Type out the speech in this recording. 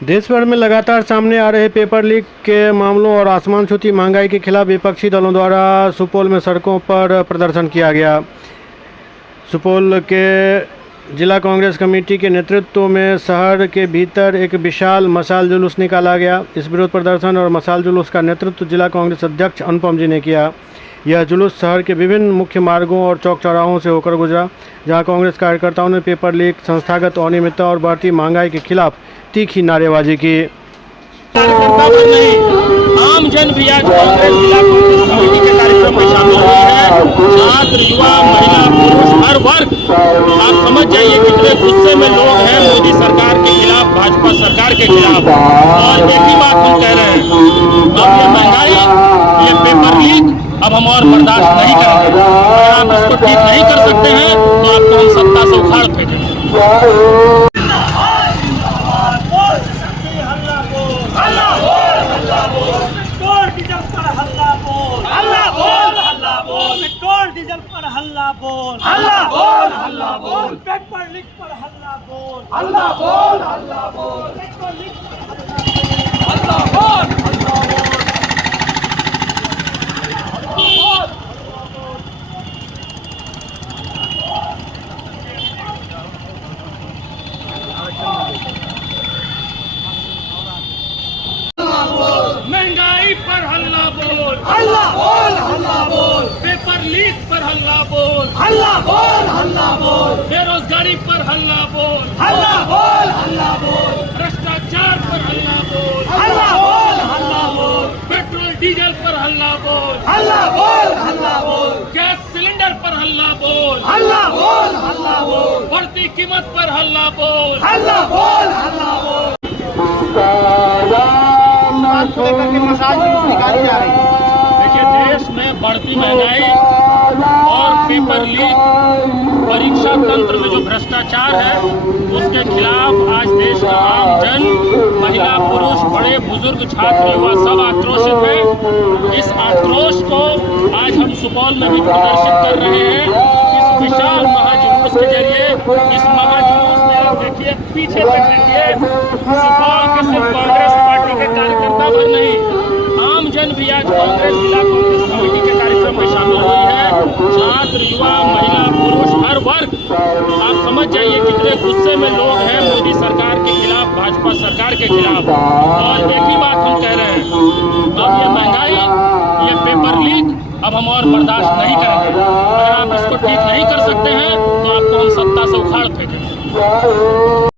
देश भर में लगातार सामने आ रहे पेपर लीक के मामलों और आसमान छूती महंगाई के खिलाफ विपक्षी दलों द्वारा सुपौल में सड़कों पर प्रदर्शन किया गया। सुपौल के जिला कांग्रेस कमेटी के नेतृत्व में शहर के भीतर एक विशाल मशाल जुलूस निकाला गया। इस विरोध प्रदर्शन और मशाल जुलूस का नेतृत्व जिला कांग्रेस अध्यक्ष अनुपम जी ने किया। यह जुलूस शहर के विभिन्न मुख्य मार्गों और चौक चौराहों से होकर गुजरा, जहां कांग्रेस कार्यकर्ताओं ने पेपर लीक, संस्थागत अनियमितता और बढ़ती महंगाई के खिलाफ तीखी नारेबाजी की। आम जन भी आज कांग्रेस जिला कांग्रेस कमेटी के कार्यक्रम में शामिल हुए हैं। छात्र, युवा, महिला, पुरुष, हर वर्ग। आप समझ जाइए कितने गुस्से में लोग हैं मोदी सरकार के खिलाफ, भाजपा सरकार के खिलाफ। और एक ही बात हम कह रहे हैं, अब ये महंगाई, ये पेपर लीक अब हम और बर्दाश्त नहीं करेंगे। अगर आप इसको ठीक नहीं कर सकते हैं तो आपको हम सत्ता से उखाड़ फेंकेंगे। डीजल पर हल्ला बोल, हल्ला बोल, हल्ला बोल, पेपर लीक पर हल्ला बोल, हल्ला बोल, हल्ला बोल, पेपर लीक पर हल्ला बोल, हल्ला बोल, महंगाई पर हल्ला बोल, हल्ला बोल, हल्ला बोल, पेपर लीक पर हल्ला बोल, हल्ला बोल, हल्ला बोल, बेरोजगारी पर हल्ला बोल, हल्ला बोल, हल्ला बोल, भ्रष्टाचार पर हल्ला बोल, हल्ला बोल, हल्ला बोल, पेट्रोल डीजल पर हल्ला बोल, हल्ला बोल, हल्ला बोल, गैस सिलेंडर पर हल्ला बोल, हल्ला बोल, हल्ला बोल, बढ़ती कीमत पर हल्ला बोल, हल्ला बोल, हल्ला बोल। देखिए, देश में बढ़ती महंगाई और पेपर लीक, परीक्षा तंत्र में जो भ्रष्टाचार है, उसके खिलाफ आज देश का आम जन, महिला, पुरुष, बड़े बुजुर्ग, छात्र, युवा सब आक्रोशित है। इस आक्रोश को आज हम सुपौल में भी प्रदर्शित कर रहे हैं। इस विशाल महाजुलूस के जरिए, इस महाजुलूस में आप देखिए, पीछे तक देखिए, सुपौल के सिर्फ कांग्रेस पार्टी के कार्यकर्ता भर नहीं, आम जन भी आज कांग्रेस जिला कांग्रेस कमेटी के कार्यक्रम में शामिल हुई है। छात्र, युवा, महिला, पुरुष, हर वर्ग। आप समझ जाइए कितने गुस्से में लोग हैं मोदी सरकार के खिलाफ, भाजपा सरकार के खिलाफ। और एक ही बात हम कह रहे हैं, अब ये महंगाई, ये पेपर लीक अब हम और बर्दाश्त नहीं करेंगे। अगर आप इसको ठीक नहीं कर सकते हैं तो आपको हम सत्ता से उखाड़ फेंकेंगे।